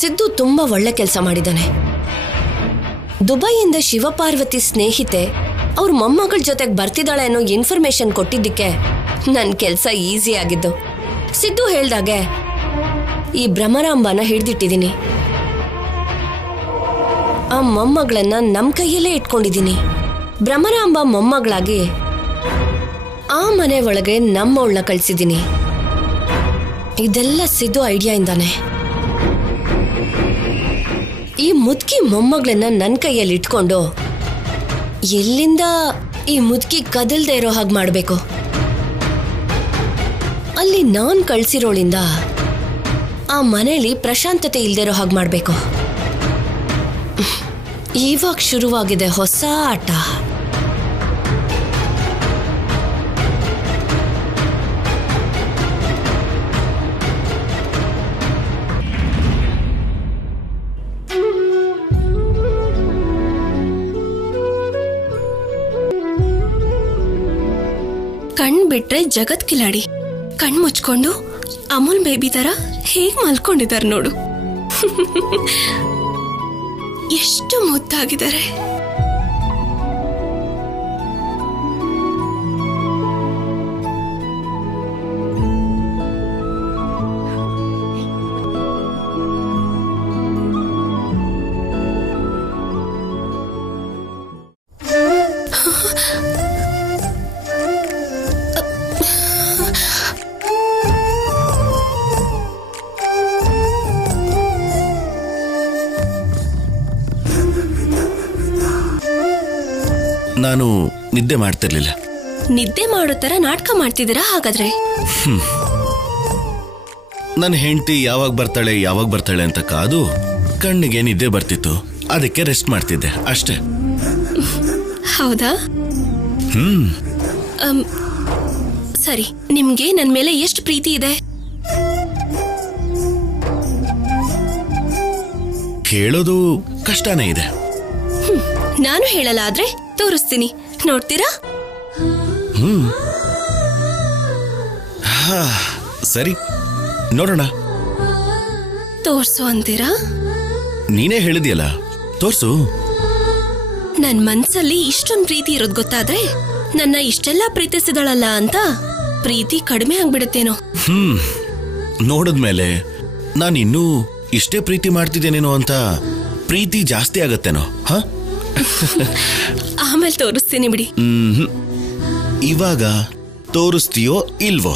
ಸಿದ್ದು ತುಂಬಾ ಒಳ್ಳೆ ಕೆಲಸ ಮಾಡಿದಾನೆ. ದುಬೈಯಿಂದ ಶಿವಪಾರ್ವತಿ ಸ್ನೇಹಿತೆ ಅವ್ರ ಮೊಮ್ಮಗಳ ಜೊತೆಗೆ ಬರ್ತಿದ್ದಾಳೆ ಅನ್ನೋ ಇನ್ಫಾರ್ಮೇಶನ್ ಕೊಟ್ಟಿದ್ದಕ್ಕೆ ನನ್ನ ಕೆಲಸ ಈಸಿ ಆಗಿದ್ದು. ಸಿದ್ದು ಹೇಳ್ದಾಗೆ ಈ ಭ್ರಮರಾಂಬನ ಹಿಡ್ದಿಟ್ಟಿದ್ದೀನಿ. ಆ ಮೊಮ್ಮಗಳನ್ನ ನಮ್ಮ ಕೈಯಲ್ಲೇ ಇಟ್ಕೊಂಡಿದ್ದೀನಿ. ಭ್ರಮರಾಂಬ ಮೊಮ್ಮಗಳಾಗಿ ಆ ಮನೆ ಒಳಗೆ ನಮ್ಮವಳನ್ನ ಕಳ್ಸಿದ್ದೀನಿ. ಇದೆಲ್ಲ ಸಿದ್ದು ಐಡಿಯಾ ಇಂದಾನೆ. ಈ ಮುದುಕಿ ಮೊಮ್ಮಗಳನ್ನ ನನ್ನ ಕೈಯಲ್ಲಿ ಇಟ್ಕೊಂಡು ಎಲ್ಲಿಂದ ಈ ಮುದುಕಿ ಕದಲ್ದೇ ಇರೋ ಹಾಗೆ ಮಾಡಬೇಕು. ಅಲ್ಲಿ ನಾನ್ ಕಳ್ಸಿರೋಳಿಂದ ಆ ಮನೆಯಲ್ಲಿ ಪ್ರಶಾಂತತೆ ಇಲ್ದಿರೋ ಹಾಗೆ ಮಾಡಬೇಕು. ಇವಾಗ ಶುರುವಾಗಿದೆ ಹೊಸ ಆಟ. ಕಣ್ ಬಿಟ್ರೆ ಜಗತ್ ಕಿಲಾಡಿ, ಕಣ್ ಮುಚ್ಕೊಂಡು ಅಮೂಲ್ ಬೇಬಿ ತರ ಹೇಗ್ ಮಲ್ಕೊಂಡಿದ್ದಾರೆ ನೋಡು. ಎಷ್ಟು ಮುದ್ದಾಗಿದ್ದಾರೆ. ನಾನು ನಿದ್ದೆ ಮಾಡ್ತಿರ್ಲಿಲ್ಲ. ನಿದ್ದೆ ಮಾಡೋ ತರ ನಾಟಕ ಮಾಡ್ತಿದ್ದೀರಾ ಹಾಗಾದ್ರೆ? ನನ್ನ ಹೆಂಡತಿ ಯಾವಾಗ ಬರ್ತಾಳೆ ಅಂತ ಕಾದು ಕಣ್ಣಿಗೆ ನಿದ್ದೆ ಬರ್ತಿತ್ತು. ಅದಕ್ಕೆ ರೆಸ್ಟ್ ಮಾಡ್ತಿದ್ದೆ ಅಷ್ಟೇ. ಹೌದಾ? ಸರಿ, ನಿಮ್ಗೆ ನನ್ ಮೇಲೆ ಎಷ್ಟು ಪ್ರೀತಿ ಇದೆ? ಕೇಳೋದು ಕಷ್ಟನೇ ಇದೆ. ನಾನು ಹೇಳಲ್ಲ, ಆದ್ರೆ ತೋರಿಸ್ತೀನಿ, ನೋಡ್ತೀರಾ? ಸರಿ, ನೋಡೋಣ. ತೋರ್ಸು ಅಂತೀರಾ? ನೀನೇ ಹೇಳಿದ್ಯಲ್ಲ, ತೋರ್ಸು. ನನ್ ಮನ್ಸಲ್ಲಿ ಇಷ್ಟೊಂದು ಪ್ರೀತಿ ಇರೋದ್ ಗೊತ್ತಾದ್ರೆ ನನ್ನ ಇಷ್ಟೆಲ್ಲ ಪ್ರೀತಿಸಿದಳಲ್ಲ ಅಂತ ಪ್ರೀತಿ ಕಡಿಮೆ ಆಗ್ಬಿಡುತ್ತೇನೋ. ನೋಡಿದ್ಮೇಲೆ ನಾನು ಇನ್ನೂ ಇಷ್ಟೇ ಪ್ರೀತಿ ಮಾಡ್ತಿದ್ದೇನೇನೋ ಅಂತ ಪ್ರೀತಿ ಜಾಸ್ತಿ ಆಗತ್ತೇನೋ. ಆಮೇಲೆ ತೋರಿಸ್ತೀನಿ ಬಿಡಿ. ಇವಾಗ ತೋರಿಸ್ತೀಯೋ ಇಲ್ವೋ?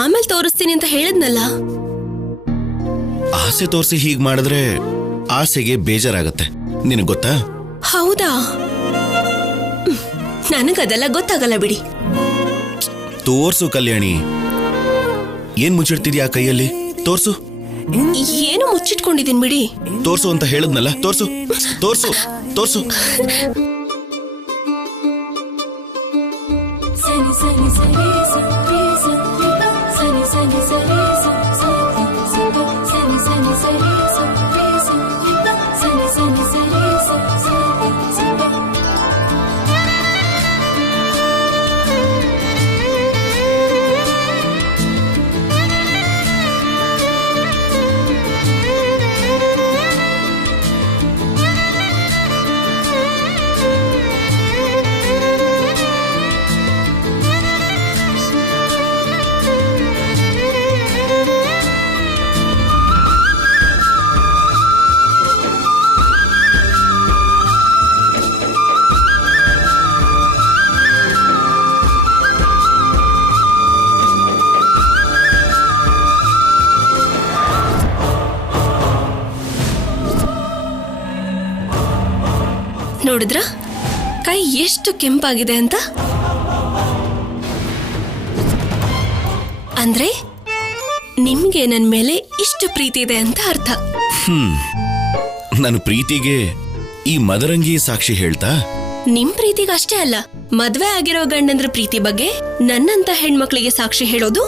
ಆಮೇಲೆ ತೋರಿಸ್ತೀನಿ ಅಂತ ಹೇಳಿದ್ನಲ್ಲ. ಆಸೆ ತೋರಿಸಿ ಹೀಗ್ ಮಾಡಿದ್ರೆ ಆಸೆಗೆ ಬೇಜಾರಾಗತ್ತೆ, ನಿನಗ್ ಗೊತ್ತಾ? ಹೌದಾ? ನನಗದೆಲ್ಲ ಗೊತ್ತಾಗಲ್ಲ ಬಿಡಿ. ತೋರ್ಸು ಕಲ್ಯಾಣಿ. ಏನ್ ಮುಚ್ಚಿಡ್ತಿದ್ಯಾ ಕೈಯಲ್ಲಿ? ತೋರ್ಸು. ಏನು ಮುಚ್ಚಿಟ್ಕೊಂಡಿದ್ದೀನಿ ಬಿಡಿ. ತೋರ್ಸು ಅಂತ ಹೇಳದ್ನಲ್ಲ, ತೋರ್ಸು ತೋರ್ಸು ತೋರ್ಸು. ನೋಡಿದ್ರ ಕೈ ಎಷ್ಟು ಕೆಂಪಾಗಿದೆ ಅಂತ? ಅಂದ್ರೆ ನಿಮ್ಗೆ ನನ್ ಮೇಲೆ ಇಷ್ಟು ಪ್ರೀತಿ ಇದೆ ಅಂತ ಅರ್ಥ. ನನ್ನ ಪ್ರೀತಿಗೆ ಈ ಮದರಂಗಿ ಸಾಕ್ಷಿ ಹೇಳ್ತಾ? ನಿಮ್ ಪ್ರೀತಿಗಷ್ಟೇ ಅಲ್ಲ, ಮದ್ವೆ ಆಗಿರೋ ಗಂಡಂದ್ರ ಪ್ರೀತಿ ಬಗ್ಗೆ ನನ್ನಂತ ಹೆಣ್ಮಕ್ಳಿಗೆ ಸಾಕ್ಷಿ ಹೇಳೋದು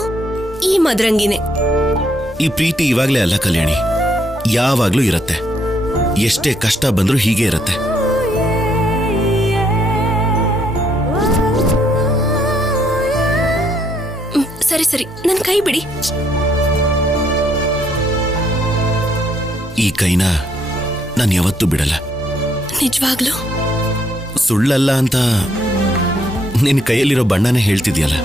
ಈ ಮದರಂಗಿನೇ. ಈ ಪ್ರೀತಿ ಇವಾಗ್ಲೇ ಅಲ್ಲ ಕಲ್ಯಾಣಿ, ಯಾವಾಗ್ಲೂ ಇರತ್ತೆ. ಎಷ್ಟೇ ಕಷ್ಟ ಬಂದ್ರೂ ಹೀಗೆ ಇರತ್ತೆ. ಸರಿ ಸರಿ, ನನ್ ಕೈ ಬಿಡಿ. ಈ ಕೈನ ನಾನು ಯಾವತ್ತೂ ಬಿಡಲ್ಲ. ನಿಜವಾಗ್ಲು? ಸುಳ್ಳಲ್ಲ ಅಂತ ನಿನ್ನ ಕೈಯಲ್ಲಿರೋ ಬಣ್ಣನೇ ಹೇಳ್ತಿದ್ಯಲ್ಲ.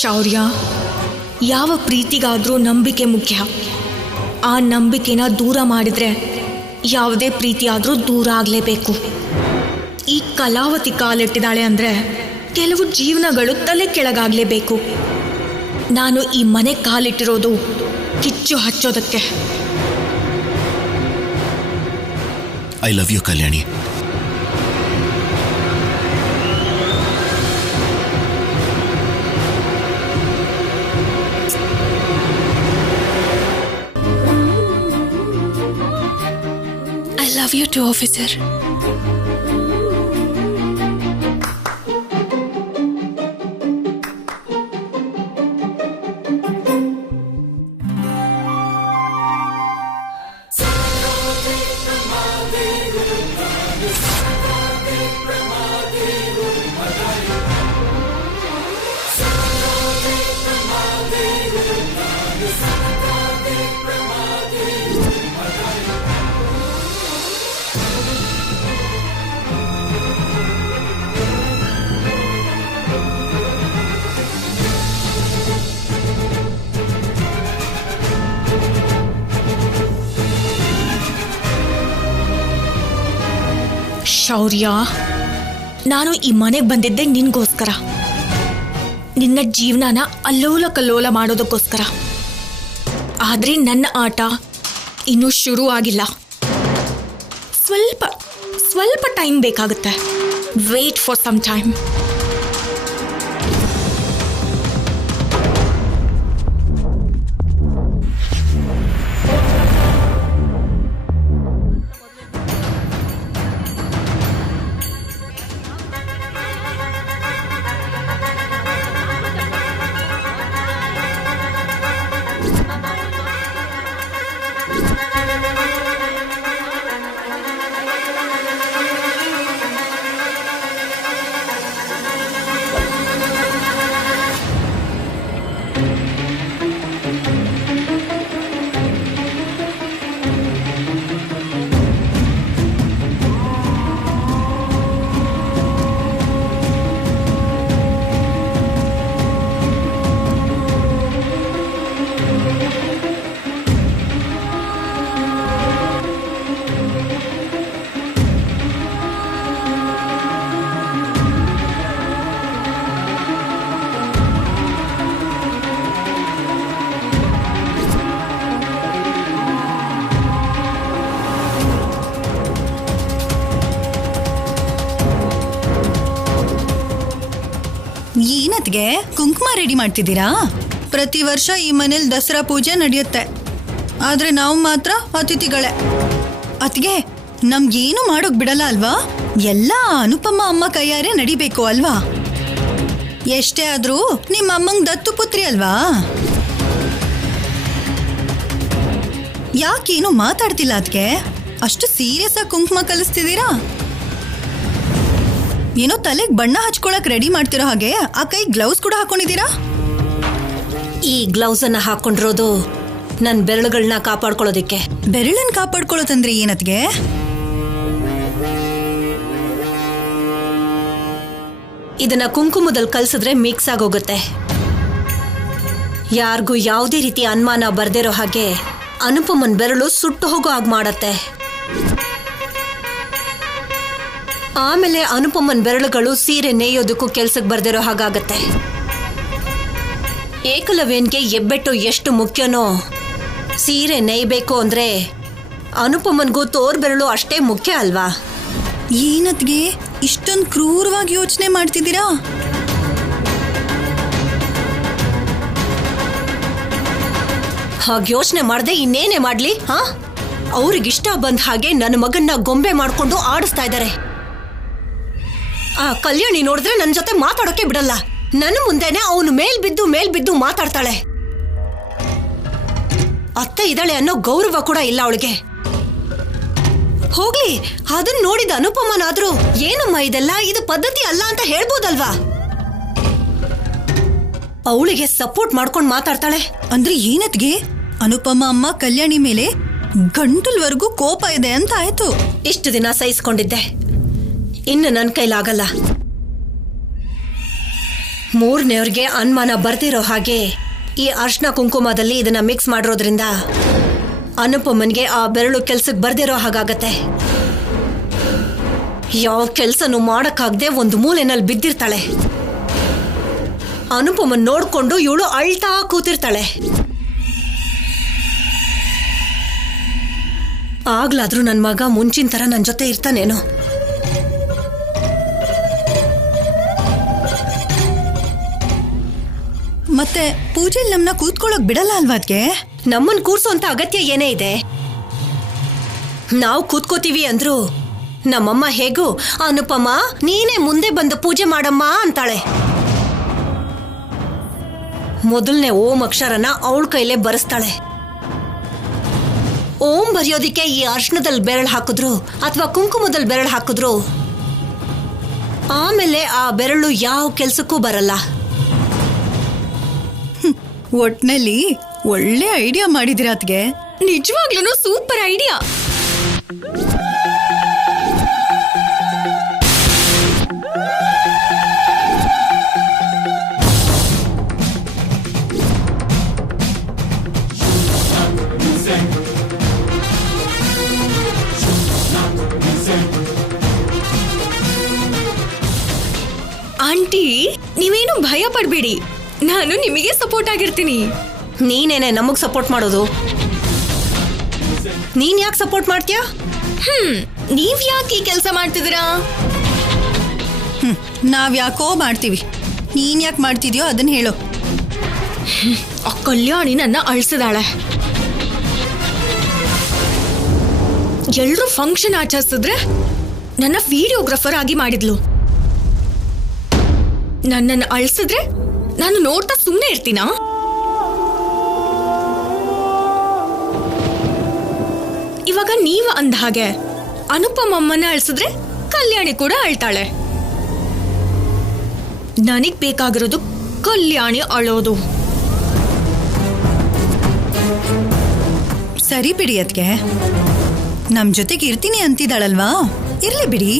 ಶೌರ್ಯ, ಯಾವ ಪ್ರೀತಿಗಾದ್ರೂ ನಂಬಿಕೆ ಮುಖ್ಯ. ಆ ನಂಬಿಕೆನ ದೂರ ಮಾಡಿದ್ರೆ ಯಾವುದೇ ಪ್ರೀತಿ ಆದ್ರೂ ದೂರ ಆಗಲೇಬೇಕು. ಈ ಕಲಾವತಿ ಕಾಲಿಟ್ಟಿದ್ದಾಳೆ ಅಂದ್ರೆ ಕೆಲವು ಜೀವನಗಳು ತಲೆ ಕೆಳಗಾಗಲೇಬೇಕು. ನಾನು ಈ ಮನೆ ಕಾಲಿಟ್ಟಿರೋದು ಕಿಚ್ಚು ಹಚ್ಚೋದಕ್ಕೆ. I love you Kalyani. I love you too, officer. ಶೌರ್ಯ, ನಾನು ಈ ಮನೆಗೆ ಬಂದಿದ್ದೆ ನಿನ್ಗೋಸ್ಕರ, ನಿನ್ನ ಜೀವನನ ಅಲ್ಲೋಲ ಕಲ್ಲೋಲ ಮಾಡೋದಕ್ಕೋಸ್ಕರ. ಆದ್ರೆ ನನ್ನ ಆಟ ಇನ್ನೂ ಶುರು ಆಗಿಲ್ಲ. ಸ್ವಲ್ಪ ಟೈಮ್ ಬೇಕಾಗುತ್ತೆ. Wait for some time. ಏನತ್ಗೆ ಕುಂಕುಮ ರೆಡಿ ಮಾಡ್ತಿದ್ದೀರಾ? ಪ್ರತಿ ವರ್ಷ ಈ ಮನೇಲಿ ದಸರಾ ಪೂಜೆ ನಡೆಯುತ್ತೆ, ಆದ್ರೆ ನಾವು ಮಾತ್ರ ಅತಿಥಿಗಳೇ. ಅತ್ಗೆ, ನಮ್ಗೇನು ಮಾಡೋಕ್ ಬಿಡಲ್ಲ ಅಲ್ವಾ? ಎಲ್ಲ ಅನುಪಮ್ಮ ಅಮ್ಮ ಕೈಯಾರೆ ನಡಿಬೇಕು ಅಲ್ವಾ? ಎಷ್ಟೇ ಆದ್ರೂ ನಿಮ್ಮ ಅಮ್ಮಂಗ್ ದತ್ತು ಪುತ್ರಿ ಅಲ್ವಾ? ಯಾಕೇನು ಮಾತಾಡ್ತಿಲ್ಲ ಅದ್ಕೆ? ಅಷ್ಟು ಸೀರಿಯಸ್ ಆಗಿ ಕುಂಕುಮ ಕಲಿಸ್ತಿದ್ದೀರಾ? ಏನೋ ತಲೆಗೆ ಬಣ್ಣ ಹಚ್ಕೊಳಕ್ ರೆಡಿ ಮಾಡ್ತಿರೋ ಹಾಗೆ ಆ ಕೈ ಗ್ಲೌಸ್ ಕೂಡ ಹಾಕೊಂಡಿದ್ದೀರಾ? ಈ ಗ್ಲೌಸ್ ಅನ್ನ ಹಾಕೊಂಡಿರೋದು ನನ್ ಬೆರಳುಗಳನ್ನ ಕಾಪಾಡ್ಕೊಳ್ಳೋದಿಕ್ಕೆ. ಬೆರಳನ್ನ ಕಾಪಾಡ್ಕೊಳ್ಳೋದಂದ್ರೆ ಏನತ್ಗೆ? ಇದನ್ನ ಕುಂಕುಮದಲ್ಲಿ ಕಲ್ಸಿದ್ರೆ ಮಿಕ್ಸ್ ಆಗೋಗುತ್ತೆ. ಯಾರಿಗೂ ಯಾವುದೇ ರೀತಿ ಅನುಮಾನ ಬರ್ದಿರೋ ಹಾಗೆ ಅನುಪಮನ್ ಬೆರಳು ಸುಟ್ಟು ಹೋಗೋ ಹಾಗೆ ಮಾಡತ್ತೆ. ಆಮೇಲೆ ಅನುಪಮನ್ ಬೆರಳುಗಳು ಸೀರೆ ನೇಯೋದಕ್ಕೂ ಕೆಲ್ಸಕ್ಕೆ ಬರ್ದಿರೋ ಹಾಗಾಗತ್ತೆ. ಏಕಲವ್ಯನ್ಗೆ ಹೆಬ್ಬೆಟ್ಟು ಎಷ್ಟು ಮುಖ್ಯನೋ, ಸೀರೆ ನೇಯ್ಬೇಕು ಅಂದ್ರೆ ಅನುಪಮನ್ಗೂ ತೋರ್ ಬೆರಳು ಅಷ್ಟೇ ಮುಖ್ಯ ಅಲ್ವಾ? ಏನತ್ಗೆ ಇಷ್ಟೊಂದು ಕ್ರೂರವಾಗಿ ಯೋಚನೆ ಮಾಡ್ತಿದ್ದೀರಾ? ಹಾಗೆ ಯೋಚನೆ ಮಾಡದೆ ಇನ್ನೇನೇ ಮಾಡ್ಲಿ? ಅವ್ರಿಗಿಷ್ಟ ಬಂದ ಹಾಗೆ ನನ್ನ ಮಗನ್ನ ಗೊಂಬೆ ಮಾಡ್ಕೊಂಡು ಆಡಿಸ್ತಾ ಇದ್ದಾರೆ. ಆ ಕಲ್ಯಾಣಿ ನೋಡಿದ್ರೆ ನನ್ನ ಜೊತೆ ಮಾತಾಡೋಕೆ ಬಿಡಲ್ಲ. ನನ್ನ ಮುಂದೆನೆ ಅವನು ಮೇಲ್ ಬಿದ್ದು ಮಾತಾಡ್ತಾಳೆ. ಅತ್ತೆ ಇದ್ದಾಳೆ ಅನ್ನೋ ಗೌರವ ಕೂಡ ಇಲ್ಲ ಅವಳಿಗೆ. ಹೋಗ್ಲಿ, ಅದನ್ನ ನೋಡಿದ ಅನುಪಮನಾದ್ರೂ ಏನಮ್ಮ ಇದೆಲ್ಲ, ಇದು ಪದ್ಧತಿ ಅಲ್ಲ ಅಂತ ಹೇಳ್ಬೋದಲ್ವಾ? ಅವಳಿಗೆ ಸಪೋರ್ಟ್ ಮಾಡ್ಕೊಂಡು ಮಾತಾಡ್ತಾಳೆ. ಅಂದ್ರೆ ಏನತ್ಗೆ ಅನುಪಮ ಅಮ್ಮ ಕಲ್ಯಾಣಿ ಮೇಲೆ ಗಂಟಲ್ವರೆಗೂ ಕೋಪ ಇದೆ ಅಂತ ಆಯ್ತು. ಇಷ್ಟು ದಿನ ಸಹಿಸ್ಕೊಂಡಿದ್ದೆ, ಇನ್ನು ನನ್ನ ಕೈಲಾಗಲ್ಲ. ಮೂರನೇವ್ರಿಗೆ ಅನುಮಾನ ಬರ್ದಿರೋ ಹಾಗೆ ಈ ಅರ್ಶನ ಕುಂಕುಮದಲ್ಲಿ ಇದನ್ನ ಮಿಕ್ಸ್ ಮಾಡಿರೋದ್ರಿಂದ ಅನುಪಮನ್ಗೆ ಆ ಬೆರಳು ಕೆಲ್ಸಕ್ಕೆ ಬರ್ದಿರೋ ಹಾಗಾಗತ್ತೆ. ಯಾವ ಕೆಲ್ಸನೂ ಮಾಡಕ್ಕಾಗದೆ ಒಂದು ಮೂಲೆನಲ್ಲಿ ಬಿದ್ದಿರ್ತಾಳೆ. ಅನುಪಮನ್ ನೋಡ್ಕೊಂಡು ಇವಳು ಅಳ್ತಾ ಕೂತಿರ್ತಾಳೆ. ಆಗ್ಲಾದ್ರೂ ನನ್ನ ಮಗ ಮುಂಚಿನ ತರ ನನ್ನ ಜೊತೆ ಇರ್ತಾನೇನೋ. ಮತ್ತೆ ಪೂಜೆಲಿ ನಮ್ಮನ್ನ ಕೂತ್ಕೊಳ್ಳೋಕ್ ಬಿಡಲ್ಲ ಅಲ್ವಾ ಅದ್ಗೆ? ನಮ್ಮನ್ ಕೂರ್ಸೋಂತ ಅಗತ್ಯ ಏನೇ ಇದೆ? ನಾವು ಕೂತ್ಕೋತೀವಿ ಅಂದ್ರು ನಮ್ಮಮ್ಮ ಹೇಗೂ ಅನುಪಮ ನೀನೇ ಮುಂದೆ ಬಂದು ಪೂಜೆ ಮಾಡಮ್ಮ ಅಂತಾಳೆ. ಮೊದಲನೇ ಓಂ ಅಕ್ಷರನ ಅವಳ ಕೈಲೇ ಬರೆಸ್ತಾಳೆ. ಓಂ ಬರೆಯೋದಿಕ್ಕೆ ಈ ಅರ್ಶನದಲ್ಲಿ ಬೆರಳು ಹಾಕಿದ್ರು ಅಥವಾ ಕುಂಕುಮದಲ್ಲಿ ಬೆರಳು ಹಾಕಿದ್ರು ಆಮೇಲೆ ಆ ಬೆರಳು ಯಾವ ಕೆಲ್ಸಕ್ಕೂ ಬರಲ್ಲ. ಒಟ್ನಲ್ಲಿ ಒಳ್ಳೆ ಐಡಿಯಾ ಮಾಡಿದಿರ ಅದ್ಗೆ. ನಿಜವಾಗ್ಲೂ ಸೂಪರ್ ಐಡಿಯಾ. ಆಂಟಿ, ನೀವೇನು ಭಯ ಪಡ್ಬೇಡಿ, ನಾನು ನಿಮಗೆ ಸಪೋರ್ಟ್ ಆಗಿರ್ತೀನಿ. ನೀನೇನೆ ನಮಗ್ ಸಪೋರ್ಟ್ ಮಾಡೋದು. ನೀನ್ ಯಾಕೆ ಸಪೋರ್ಟ್ ಮಾಡ್ತೀಯಾ? ನೀವ್ ಯಾಕೆ ಈ ಕೆಲಸ ಮಾಡ್ತಿದ್ದೀರಾ? ನಾವ್ ಯಾಕೋ ಮಾಡ್ತೀವಿ, ನೀನ್ ಯಾಕೆ ಮಾಡ್ತಿದ್ಯೋ ಅದನ್ನ ಹೇಳು. ಆ ಕಲ್ಯಾಣಿ ನನ್ನ ಅಳಿಸಿದಾಳೆ. ಎಲ್ರೂ ಫಂಕ್ಷನ್ ಆಚರಿಸಿದ್ರೆ ನನ್ನ ವಿಡಿಯೋಗ್ರಾಫರ್ ಆಗಿ ಮಾಡಿದ್ಲು. ನನ್ನನ್ನು ಅಳಿಸಿದ್ರೆ ನಾನು ನೋಡ್ತಾ ಸುಮ್ಮನೆ ಇರ್ತೀನಾ? ಇವಾಗ ನೀವ ಅಂದ ಹಾಗೆ ಅನುಪಮಮ್ಮನ ಅಳಿಸಿದ್ರೆ ಕಲ್ಯಾಣಿ ಕೂಡ ಅಳ್ತಾಳೆ. ನನಗ್ ಬೇಕಾಗಿರೋದು ಕಲ್ಯಾಣಿ ಅಳೋದು. ಸರಿ ಬಿಡಿ ಅದ್ಗೆ, ನಮ್ ಜೊತೆಗೆ ಇರ್ತೀನಿ ಅಂತಿದ್ದಾಳಲ್ವಾ, ಇರ್ಲಿ ಬಿಡಿ.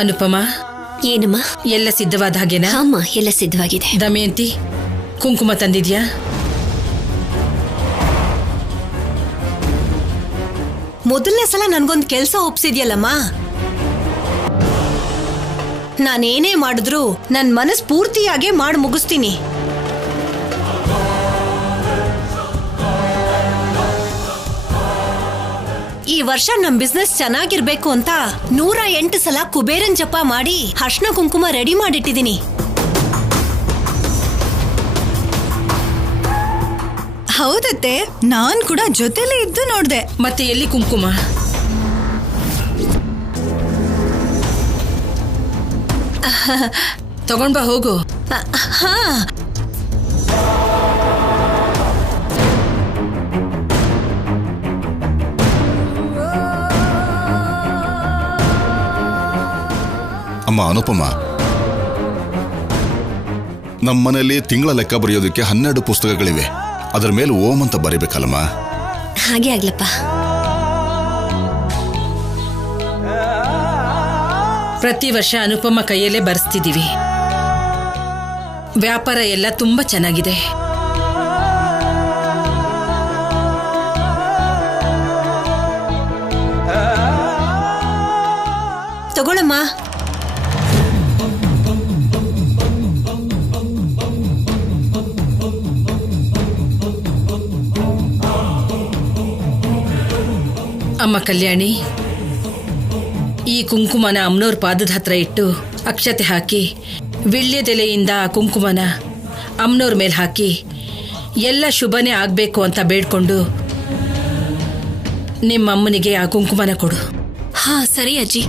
ಅನುಪಮ, ಏನಮ್ಮ? ಎಲ್ಲ ಸಿದ್ಧವಾದ ಹಾಗೇನಾ? ಅಮ್ಮ, ಎಲ್ಲ ಸಿದ್ಧವಾಗಿದೆ. ದಮಯಂತಿ, ಕುಂಕುಮ ತಂದಿದ್ಯಾ? ಮೊದಲನೇ ಸಲ ನನ್ಗೊಂದು ಕೆಲಸ ಒಪ್ಸಿದ್ಯಲ್ಲಮ್ಮ. ನಾನೇನೇ ಮಾಡಿದ್ರು ನನ್ನ ಮನಸ್ಸು ಪೂರ್ತಿಯಾಗೆ ಮಾಡಿ ಮುಗಿಸ್ತೀನಿ. ಈ ವರ್ಷ ನಮ್ ಬಿಸ್ನೆಸ್ ಚೆನ್ನಾಗಿರ್ಬೇಕು ಅಂತ 108 ಸಲ ಕುಬೇರನ್ ಜಪ ಮಾಡಿ ಅರ್ಶನ ಕುಂಕುಮ ರೆಡಿ ಮಾಡಿಟ್ಟಿದ್ದೀನಿ. ಹೌದತ್ತೆ, ನಾನ್ ಕೂಡ ಜೊತೆಲೇ ಇದ್ದು ನೋಡ್ದೆ. ಮತ್ತೆ ಎಲ್ಲಿ ಕುಂಕುಮ? ತಗೊಂಡ್ ಬಾ, ಹೋಗು. ಹಾ, ಅಮ್ಮ ಅನುಪಮ, ನಮ್ಮನೇಲಿ ತಿಂಗಳ ಲೆಕ್ಕ ಬರೆಯೋದಕ್ಕೆ 12 ಪುಸ್ತಕಗಳಿವೆ. ಅದರ ಮೇಲೆ ಓಂ ಅಂತ ಬರೀಬೇಕಲ್ಲಮ್ಮ. ಹಾಗೆ ಆಗ್ಲಪ್ಪ. ಪ್ರತಿ ವರ್ಷ ಅನುಪಮ ಕೈಯಲ್ಲೇ ಬರ್ಸ್ತಿದೀವಿ. ವ್ಯಾಪಾರ ಎಲ್ಲ ತುಂಬಾ ಚೆನ್ನಾಗಿದೆ. ತಗೊಳಮ್ಮ. ಅಮ್ಮ ಕಲ್ಯಾಣಿ, ಈ ಕುಂಕುಮನ ಅಮ್ಮನವ್ರ ಪಾದದ ಹತ್ರ ಇಟ್ಟು ಅಕ್ಷತೆ ಹಾಕಿ ವಿಳ್ಯದೆಲೆಯಿಂದ ಆ ಕುಂಕುಮನ ಅಮ್ಮನವ್ರ ಮೇಲೆ ಹಾಕಿ ಎಲ್ಲ ಶುಭನೇ ಆಗಬೇಕು ಅಂತ ಬೇಡ್ಕೊಂಡು ನಿಮ್ಮ ಅಮ್ಮನಿಗೆ ಆ ಕುಂಕುಮನ ಕೊಡು. ಹಾ ಸರಿ ಅಜ್ಜಿ.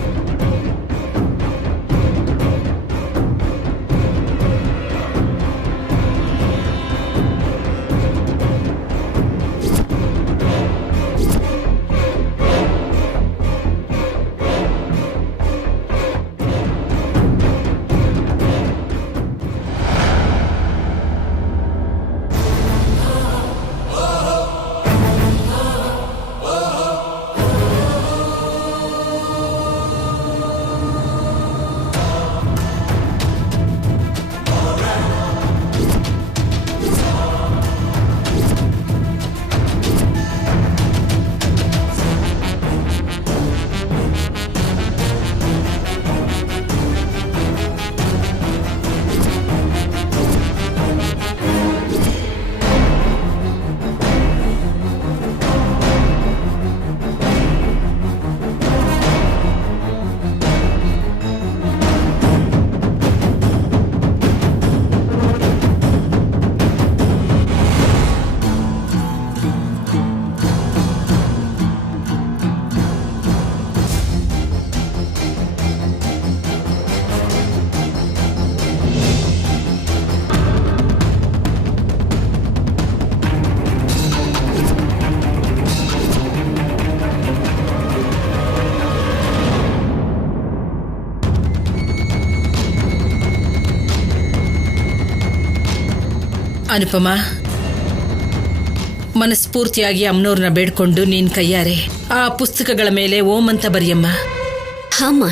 ಅನುಪಮ, ಮನಸ್ಫೂರ್ತಿಯಾಗಿ ಅಮ್ಮನವ್ರನ್ನ ಬೇಡ್ಕೊಂಡು ನೀನ್ ಕೈಯಾರೆ ಆ ಪುಸ್ತಕಗಳ ಮೇಲೆ ಓಂ ಅಂತ ಬರೆಯಮ್ಮ. ಹಾಮ್ಮ.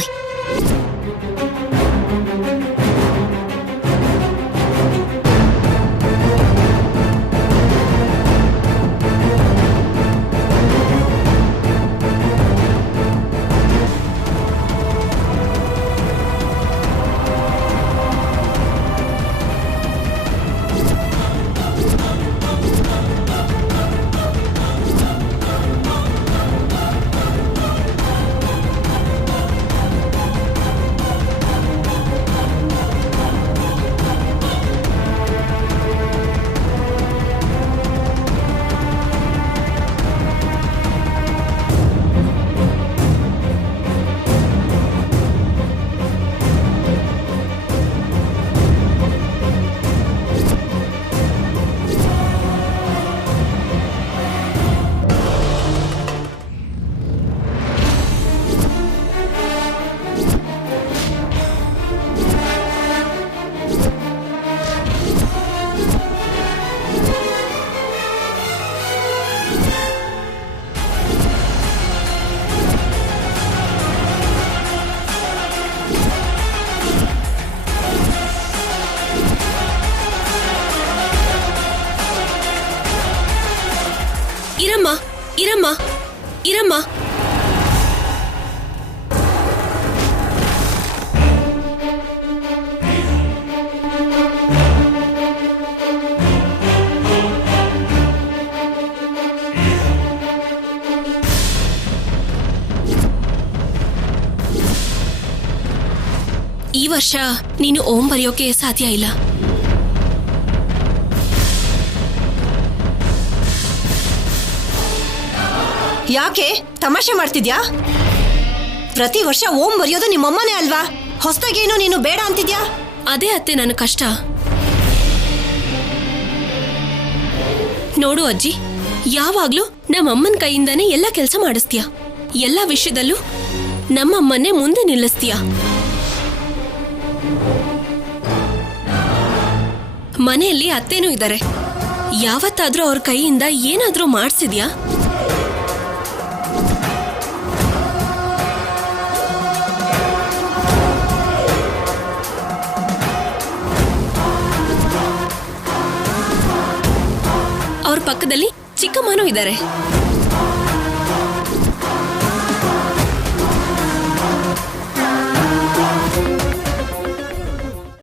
ಇರಮ್ಮ ಇರಮ್ಮ ಇರಮ್ಮ. ಈ ವರ್ಷ ನೀನು ಓಂ ಬರೆಯೋಕೆ ಸಾಧ್ಯ ಇಲ್ಲ. ಯಾಕೆ ತಮಾಷೆ ಮಾಡ್ತಿದ್ಯಾ? ಪ್ರತಿ ವರ್ಷ ಓಂ ಬರೆಯೋದು ನಿಮ್ಮಮ್ಮನೇ ಅಲ್ವಾ? ಹೊಸದಾಗೇನು ನೀನು ಬೇಡ ಅಂತಿದ್ಯಾ? ಅದೇ ಅತ್ತೆ ನನ್ನ ಕಷ್ಟ. ನೋಡು ಅಜ್ಜಿ, ಯಾವಾಗ್ಲೂ ನಮ್ಮಮ್ಮನ ಕೈಯಿಂದಾನೇ ಎಲ್ಲ ಕೆಲಸ ಮಾಡಿಸ್ತೀಯ. ಎಲ್ಲ ವಿಷಯದಲ್ಲೂ ನಮ್ಮಮ್ಮನ್ನೇ ಮುಂದೆ ನಿಲ್ಲಿಸ್ತೀಯ. ಮನೆಯಲ್ಲಿ ಅತ್ತೇನೂ ಇದ್ದಾರೆ. ಯಾವತ್ತಾದ್ರೂ ಅವ್ರ ಕೈಯಿಂದ ಏನಾದ್ರೂ ಮಾಡಿಸಿದ್ಯಾ? ಅವ್ರ ಪಕ್ಕದಲ್ಲಿ ಚಿಕ್ಕಮ್ಮನೂ ಇದ್ದಾರೆ.